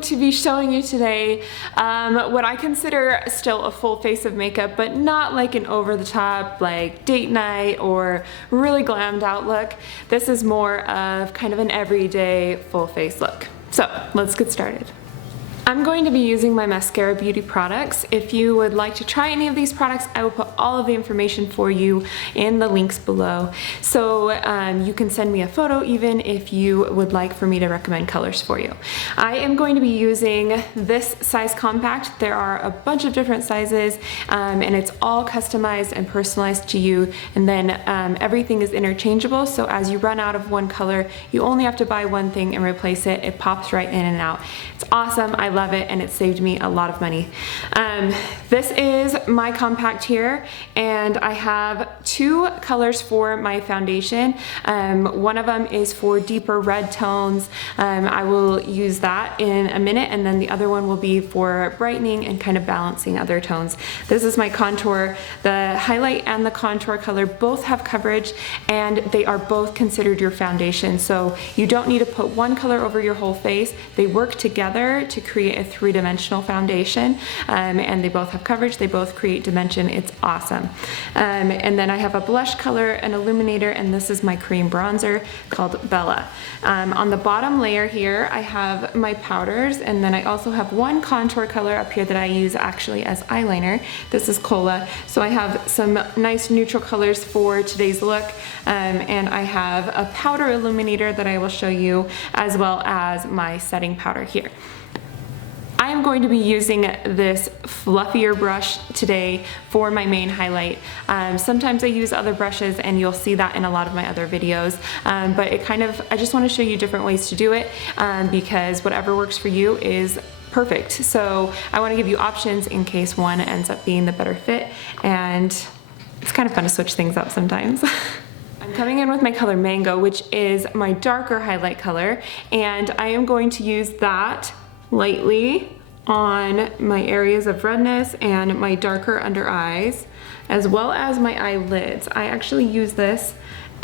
going to be showing you today what I consider still a full face of makeup, but not like an over-the-top like date night or really glammed out look. This is more of kind of an everyday full face look. So let's get started. I'm going to be using my Maskcara Beauty products. If you would like to try any of these products, I will put all of the information for you in the links below. So you can send me a photo even if you would like for me to recommend colors for you. I am going to be using this size compact. There are a bunch of different sizes and it's all customized and personalized to you, and then everything is interchangeable, so as you run out of one color, you only have to buy one thing and replace it. It pops right in and out. It's awesome. I love it, and it saved me a lot of money. This is my compact here, and I have two colors for my foundation. One of them is for deeper red tones. I will use that in a minute, and then the other one will be for brightening and kind of balancing other tones. This is my contour. The highlight and the contour color both have coverage, and they are both considered your foundation, so you don't need to put one color over your whole face. They work together to create a three-dimensional foundation, and they both have coverage, they both create dimension. It's awesome. And then I have a blush color, an illuminator, and this is my cream bronzer called Bella. On the bottom layer here I have my powders, and then I also have one contour color up here that I use actually as eyeliner. This is Cola. So I have some nice neutral colors for today's look, and I have a powder illuminator that I will show you, as well as my setting powder here. I am going to be using this fluffier brush today for my main highlight. Sometimes I use other brushes, and you'll see that in a lot of my other videos, but I just want to show you different ways to do it, because whatever works for you is perfect. So I want to give you options in case one ends up being the better fit, and it's kind of fun to switch things up sometimes. I'm coming in with my color Mango, which is my darker highlight color, and I am going to use that lightly on my areas of redness and my darker under eyes, as well as my eyelids. I actually use this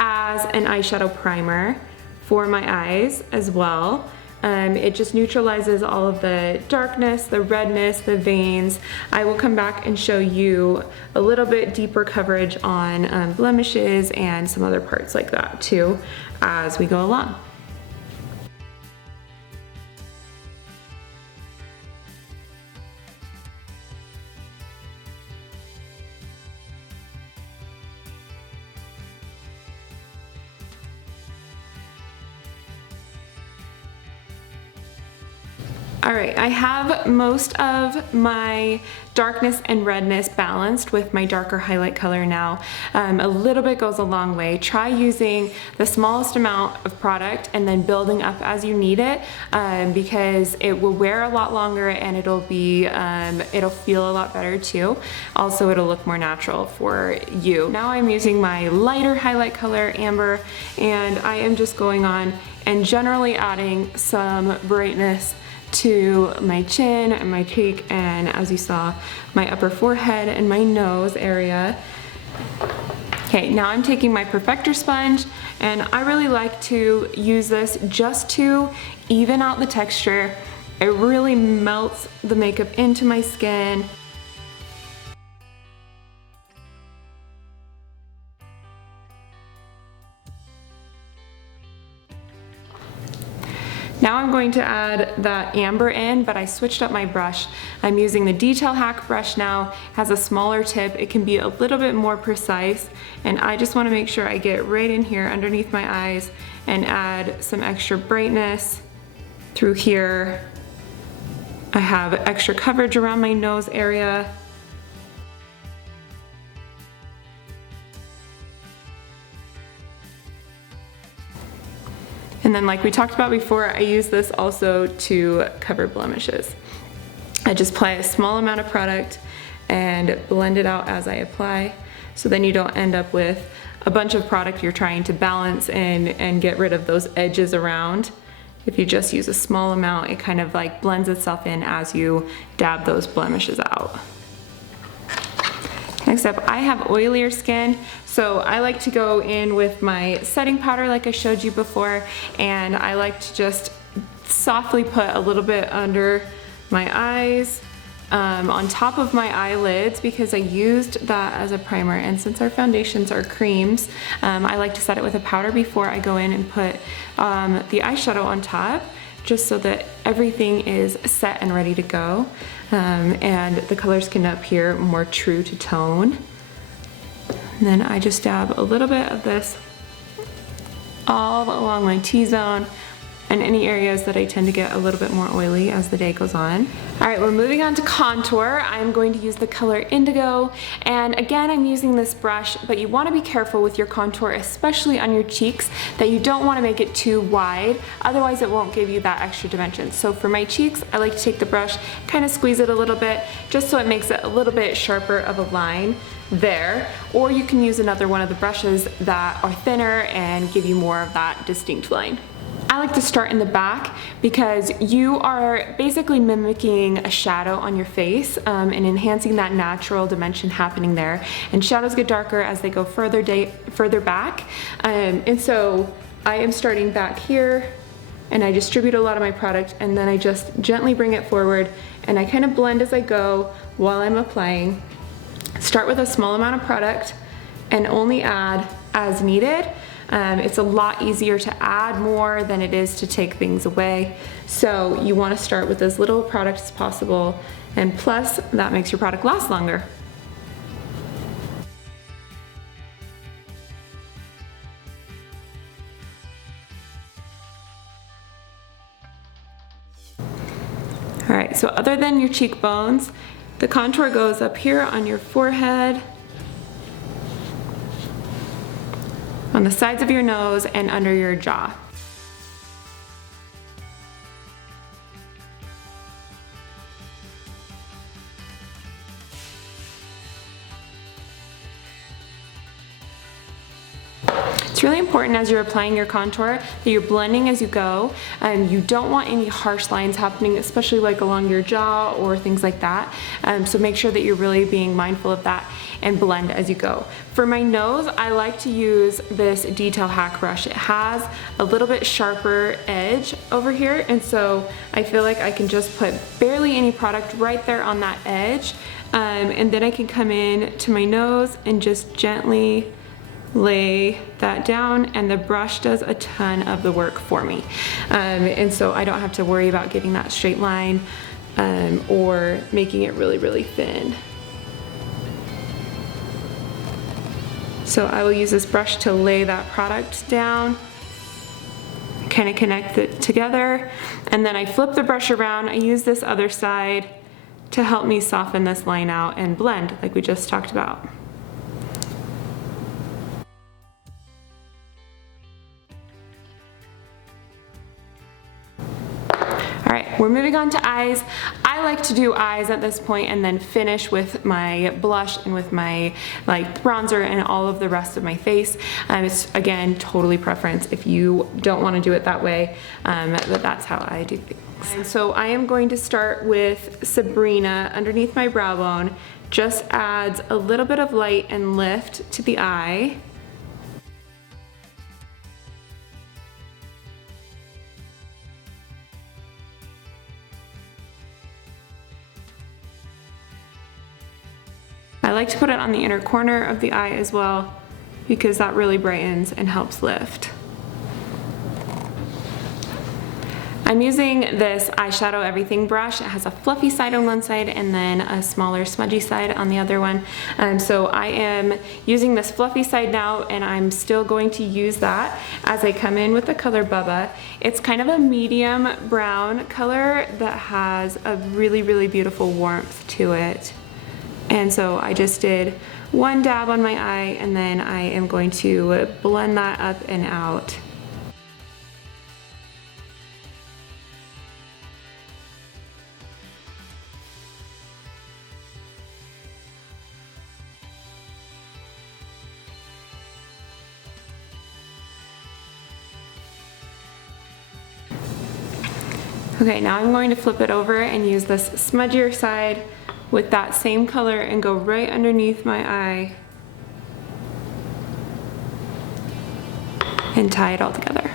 as an eyeshadow primer for my eyes as well. It just neutralizes all of the darkness, the redness, the veins. I will come back and show you a little bit deeper coverage on blemishes and some other parts like that too as we go along. All right, I have most of my darkness and redness balanced with my darker highlight color now. A little bit goes a long way. Try using the smallest amount of product and then building up as you need it, because it will wear a lot longer, and it'll feel a lot better too. Also, it'll look more natural for you. Now I'm using my lighter highlight color, Amber, and I am just going on and generally adding some brightness to my chin and my cheek, and as you saw, my upper forehead and my nose area. Okay, now I'm taking my perfector sponge, and I really like to use this just to even out the texture. It really melts the makeup into my skin. Now I'm going to add that amber in, but I switched up my brush. I'm using the Detail Hack brush now. It has a smaller tip. It can be a little bit more precise, and I just want to make sure I get right in here underneath my eyes and add some extra brightness through here. I have extra coverage around my nose area. And then, like we talked about before, I use this also to cover blemishes. I just apply a small amount of product and blend it out as I apply, so then you don't end up with a bunch of product you're trying to balance and get rid of those edges around. If you just use a small amount, it kind of like blends itself in as you dab those blemishes out. Next up, I have oilier skin, so I like to go in with my setting powder like I showed you before, and I like to just softly put a little bit under my eyes, on top of my eyelids, because I used that as a primer, and since our foundations are creams, I like to set it with a powder before I go in and put the eyeshadow on top, just so that everything is set and ready to go, and the colors can appear more true to tone. And then I just dab a little bit of this all along my T-zone and any areas that I tend to get a little bit more oily as the day goes on. All right, we're moving on to contour. I'm going to use the color Indigo, and again, I'm using this brush, but you wanna be careful with your contour, especially on your cheeks, that you don't wanna make it too wide, otherwise it won't give you that extra dimension. So for my cheeks, I like to take the brush, kind of squeeze it a little bit, just so it makes it a little bit sharper of a line there, or you can use another one of the brushes that are thinner and give you more of that distinct line. I like to start in the back because you are basically mimicking a shadow on your face, and enhancing that natural dimension happening there. And shadows get darker as they go further back. And so I am starting back here, and I distribute a lot of my product, and then I just gently bring it forward, and I kind of blend as I go while I'm applying. Start with a small amount of product and only add as needed. It's a lot easier to add more than it is to take things away. So you want to start with as little product as possible, and plus that makes your product last longer. All right, so other than your cheekbones, the contour goes up here on your forehead, on the sides of your nose, and under your jaw. It's really important as you're applying your contour that you're blending as you go. You don't want any harsh lines happening, especially like along your jaw or things like that. So make sure that you're really being mindful of that and blend as you go. For my nose, I like to use this Detail Hack brush. It has a little bit sharper edge over here, and so I feel like I can just put barely any product right there on that edge, and then I can come in to my nose and just gently lay that down, and the brush does a ton of the work for me. And so I don't have to worry about getting that straight line or making it really, really thin. So I will use this brush to lay that product down, kind of connect it together, and then I flip the brush around. I use this other side to help me soften this line out and blend like we just talked about. All right, we're moving on to eyes. I like to do eyes at this point and then finish with my blush and with my bronzer and all of the rest of my face. It's again totally preference if you don't want to do it that way, but that's how I do things. And so I am going to start with Sabrina underneath my brow bone. Just adds a little bit of light and lift to the eye. I like to put it on the inner corner of the eye as well, because that really brightens and helps lift. I'm using this eyeshadow everything brush. It has a fluffy side on one side and then a smaller smudgy side on the other one. So I am using this fluffy side now, and I'm still going to use that as I come in with the color Bubba. It's kind of a medium brown color that has a really, really beautiful warmth to it. And so I just did one dab on my eye, and then I am going to blend that up and out. Okay, now I'm going to flip it over and use this smudgier side with that same color and go right underneath my eye and tie it all together.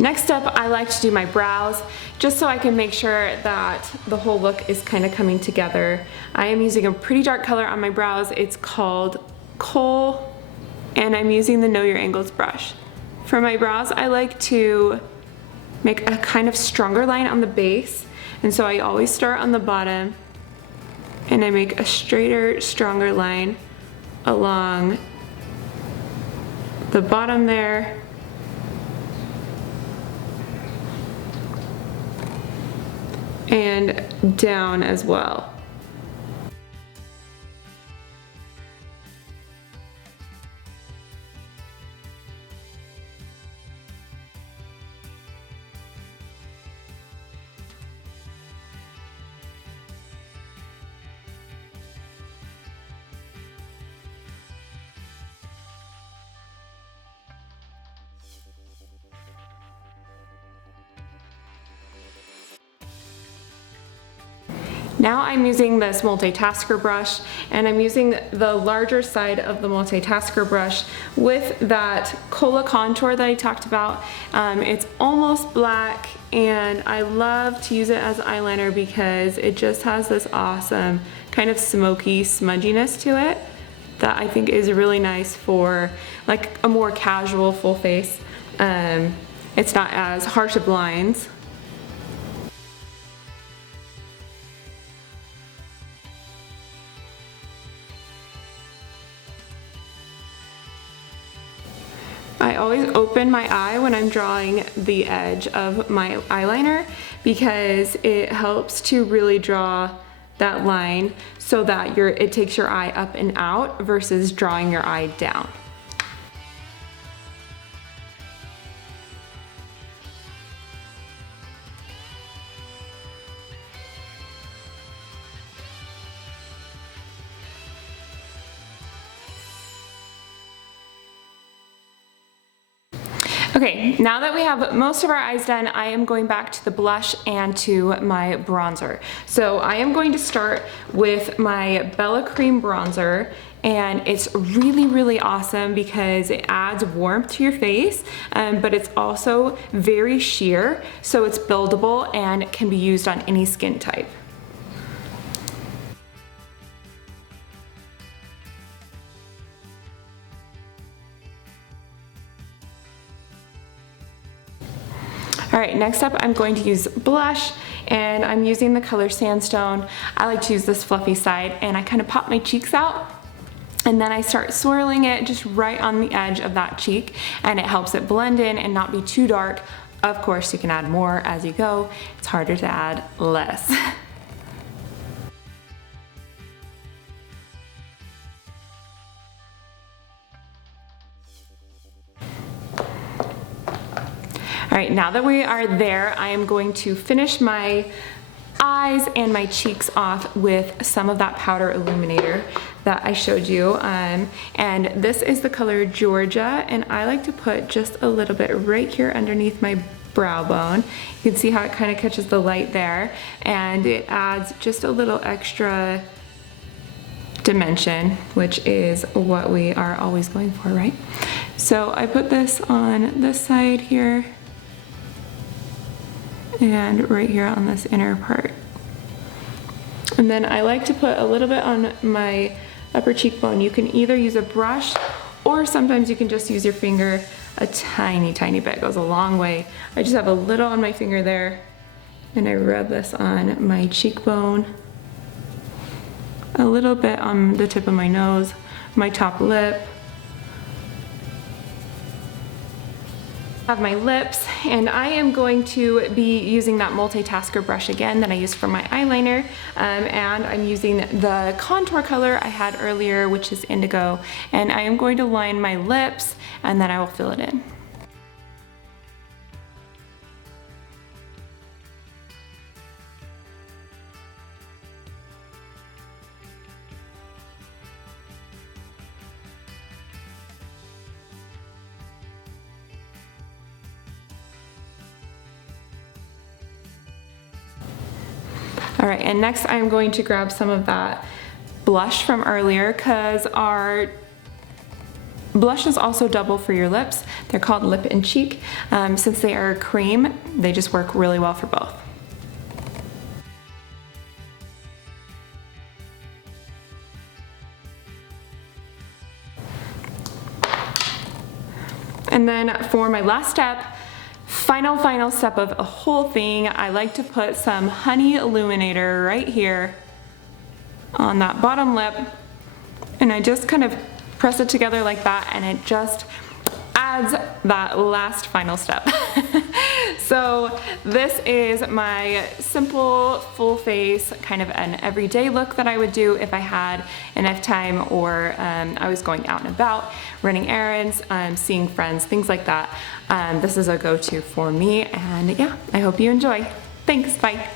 Next up, I like to do my brows, just so I can make sure that the whole look is kind of coming together. I am using a pretty dark color on my brows. It's called Coal, and I'm using the Know Your Angles brush. For my brows, I like to make a kind of stronger line on the base, and so I always start on the bottom, and I make a straighter, stronger line along the bottom there, and down as well. Now I'm using this multitasker brush, and I'm using the larger side of the multitasker brush with that Cola contour that I talked about. It's almost black, and I love to use it as eyeliner because it just has this awesome kind of smoky smudginess to it that I think is really nice for like a more casual full face. It's not as harsh of lines. I always open my eye when I'm drawing the edge of my eyeliner because it helps to really draw that line so that it takes your eye up and out versus drawing your eye down. Okay, now that we have most of our eyes done, I am going back to the blush and to my bronzer. So I am going to start with my Bella Cream bronzer, and it's really, really awesome because it adds warmth to your face, but it's also very sheer, so it's buildable and can be used on any skin type. All right, next up I'm going to use blush, and I'm using the color Sandstone. I like to use this fluffy side, and I kind of pop my cheeks out, and then I start swirling it just right on the edge of that cheek, and it helps it blend in and not be too dark. Of course, you can add more as you go. It's harder to add less. All right, now that we are there, I am going to finish my eyes and my cheeks off with some of that powder illuminator that I showed you. And this is the color Georgia, and I like to put just a little bit right here underneath my brow bone. You can see how it kind of catches the light there, and it adds just a little extra dimension, which is what we are always going for, right? So I put this on this side here, and right here on this inner part. And then I like to put a little bit on my upper cheekbone. You can either use a brush, or sometimes you can just use your finger. A tiny, tiny bit goes a long way. I just have a little on my finger there, and I rub this on my cheekbone, a little bit on the tip of my nose, my top lip. I have my lips, and I am going to be using that multitasker brush again that I used for my eyeliner, and I'm using the contour color I had earlier, which is indigo, and I am going to line my lips, and then I will fill it in. All right, and next I'm going to grab some of that blush from earlier, because our Blushes also double for your lips. They're called lip and cheek. Since they are cream, they just work really well for both. And then for my last step, final step of a whole thing, I like to put some honey illuminator right here on that bottom lip, and I just kind of press it together like that, and it just adds that last final step. So this is my simple full face, kind of an everyday look that I would do if I had enough time, or I was going out and about, running errands, seeing friends, things like that. This is a go-to for me, and yeah, I hope you enjoy. Thanks, bye.